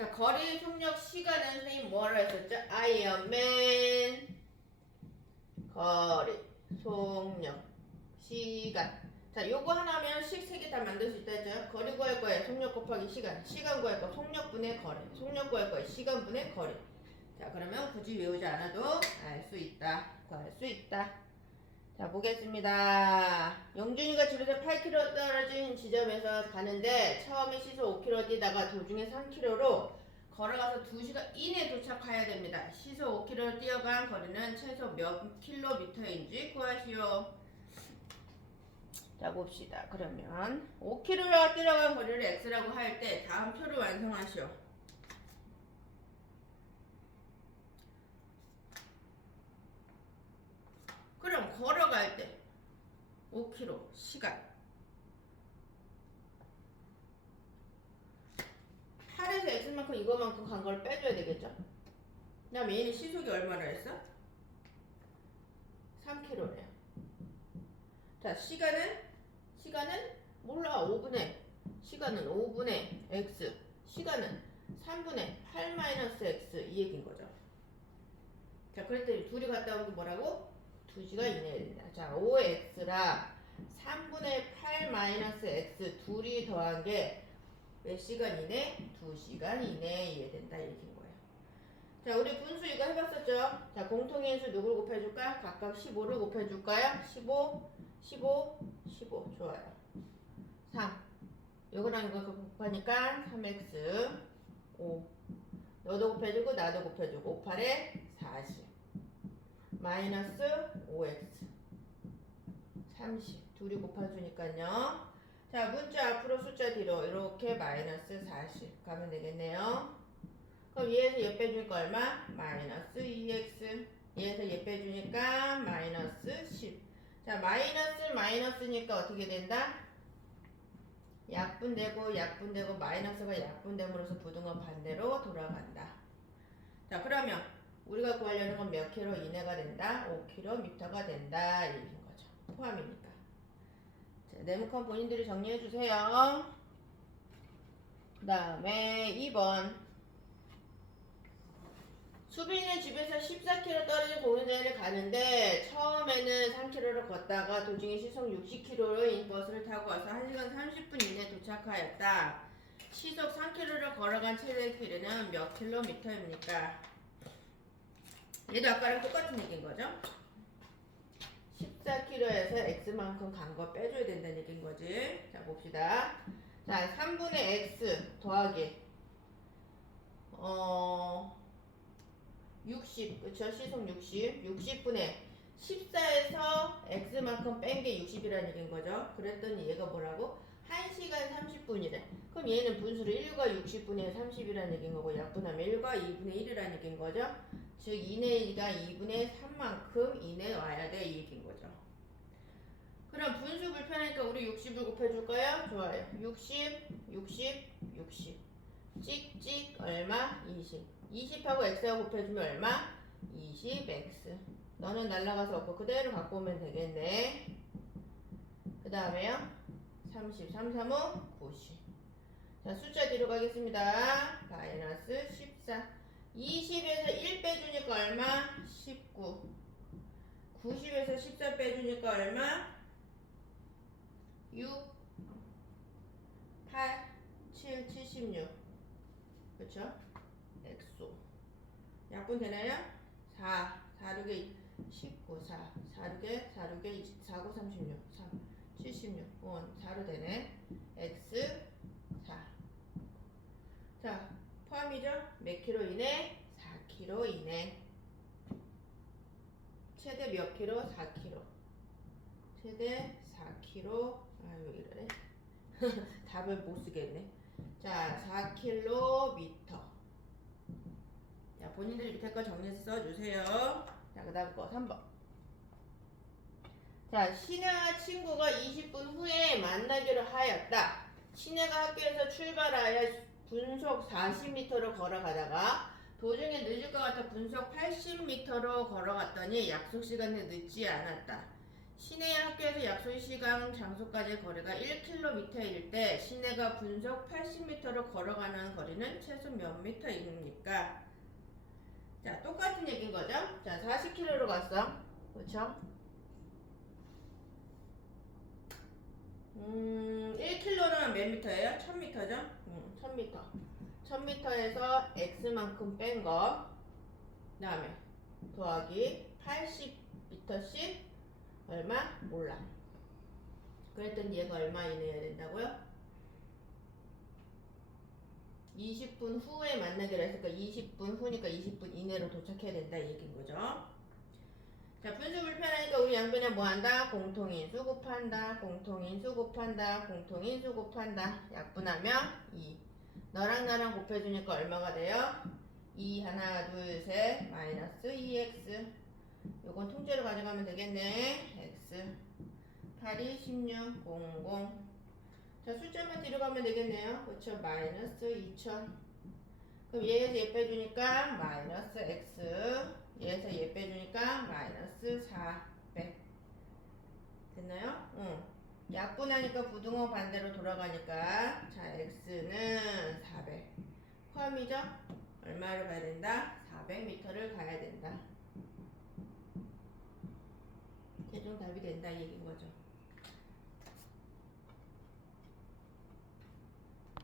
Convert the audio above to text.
자, 거리, 속력, 시간은 선생님 뭐라 했었죠? I am man. 거리, 속력, 시간. 자, 요거 하나면 식 세 개 다 만들 수 있다 했죠? 거리 구할 거예요. 속력 곱하기 시간. 시간 구할 거 속력분의 거리. 속력 구할 거예요. 시간분의 거리. 자, 그러면 굳이 외우지 않아도 알 수 있다. 구할 수 있다. 자, 보겠습니다. 영준이가 집에서 8km 떨어진 지점에서 가는데 처음에 시속 5km 뛰다가 도중에 3km로 걸어가서 2시간 이내 도착해야 됩니다. 시속 5km 뛰어간 거리는 최소 몇 킬로미터인지 구하시오. 자, 봅시다. 그러면 5km로 뛰어간 거리를 x라고 할 때 다음 표를 완성하시오. 걸어갈 때 5km 시간 8에서 x만큼 이거만큼 간 걸 빼줘야 되겠죠? 그 다음 얘는 시속이 얼마나 했어? 3km래요. 자 시간은 시간은 몰라 5분의 시간은 5분의 x 시간은 3분의 8 마이너스 x 이 얘기인 거죠. 자 그랬더니 둘이 갔다 온 게 뭐라고? 2시간 이내에 된다. 자, 5x랑 3분의 8 마이너스 x 둘이 더한 게 몇 시간 이내? 2시간 이내에 이해된다 이렇게인 거예요. 자, 우리 분수 이거 해봤었죠? 자, 공통인수 누굴 곱해줄까? 각각 15를 곱해줄까요? 15, 15, 15. 좋아요. 3. 요거랑 이거 곱하니까 3x 5. 너도 곱해주고 나도 곱해주고 5, 8에 40. 마이너스 5x 30 둘이 곱해주니까요. 자 문자 앞으로 숫자 뒤로 이렇게 마이너스 40 가면 되겠네요. 그럼 얘에서 얘 빼주니까 얼마? 마이너스 2x 얘에서 얘 빼주니까 마이너스 10자 마이너스 마이너스니까 어떻게 된다? 약분되고 약분되고 마이너스가 약분됨으로써 부등호 반대로 돌아간다. 자 그러면 우리가 구하려는 건 몇 킬로 이내가 된다? 5km가 된다. 이런 거죠. 포함이니까. 자, 네모칸 본인들이 정리해 주세요. 그 다음에 2번. 수빈이는 집에서 14km 떨어진 공연장을 가는데 처음에는 3km를 걷다가 도중에 시속 60km인 버스를 타고 와서 1시간 30분 이내 도착하였다. 시속 3km를 걸어간 최대 길이는 몇 킬로미터입니까? 얘도 아까랑 똑같은 얘기인 거죠? 14km에서 x만큼 간 거 빼줘야 된다는 얘기인 거지. 자, 봅시다. 자, 3분의 x 더하기, 어, 60, 그쵸? 시속 60. 60분의 14에서 x만큼 뺀 게 60이라는 얘기인 거죠. 그랬더니 얘가 뭐라고? 1시간 30분이래. 그럼 얘는 분수를 1과 60분의 30이라는 얘기인 거고, 약분하면 1과 2분의 1이라는 얘기인 거죠. 즉 이내가 2분의 3만큼 이내 와야 돼 이 얘기인 거죠. 그럼 분수 불편하니까 우리 60을 곱해줄까요? 좋아요. 60, 60, 60. 찍찍 얼마? 20. 20하고 x하고 곱해주면 얼마? 20x. 너는 날라가서 없고 그대로 갖고 오면 되겠네. 그 다음에요. 30, 3, 3은 90. 자, 숫자 뒤로 가겠습니다. 마이너스 14. 20에서 1 빼주니까 얼마? 19. 90에서 14 빼주니까 얼마? 6, 8, 7, 76. 그쵸? 엑소. 약분 되나요? 4, 4, 6에 19, 4, 4, 6에 4, 6에 20, 4, 9, 36, 3, 76, 5, 4로 되네. x 4. 자, 포함이죠? 몇 킬로 이내? 4킬로 이내. 최대 몇 킬로? 4킬로. 최대 4킬로. 아, 왜 이러네? 답을 못 쓰겠네. 자, 4킬로미터. 자, 본인들이 밑에 거 정리해서 써주세요. 자, 그 다음 거 3번. 자, 신혜와 친구가 20분 후에 만나기로 하였다. 신혜가 학교에서 출발하여 분속 40m로 걸어가다가 도중에 늦을 것 같아 분속 80m로 걸어갔더니 약속 시간에 늦지 않았다. 시내 학교에서 약속 시간 장소까지의 거리가 1km일 때 시내가 분속 80m로 걸어가는 거리는 최소 몇 미터입니까? 자, 똑같은 얘기인 거죠? 자, 40km로 갔어. 그렇죠? 음, 1km는 몇 미터예요? 1000m죠? 음, 1000m. 1000m에서 x만큼 뺀 거. 그 다음에 더하기 80m씩 얼마? 몰라. 그랬더니 얘가 얼마 이내야 된다고요? 20분 후에 만나기로 했으니까 20분 후니까 20분 이내로 도착해야 된다 이 얘기인 거죠. 자, 분수 불편하니까 우리 양변에 뭐 한다? 공통인수 곱한다. 공통인수 곱한다. 공통인수 곱한다. 약분하면 2. 너랑 나랑 곱해주니까 얼마가 돼요? 2 하나 둘 셋 마이너스 2x 요건 통째로 가져가면 되겠네. X. 8이 16 00 자 숫자만 뒤로 가면 되겠네요. 그쵸? 마이너스 2000 그럼 얘에서 얘 빼주니까 마이너스 x. 얘에서 얘 빼주니까 마이너스 400 됐나요? 응 약분하니까 부등호 반대로 돌아가니까 자 x는 400 포함이죠? 얼마를 가야 된다? 400m를 가야 된다. 최종 답이 된다 이 얘기인 거죠.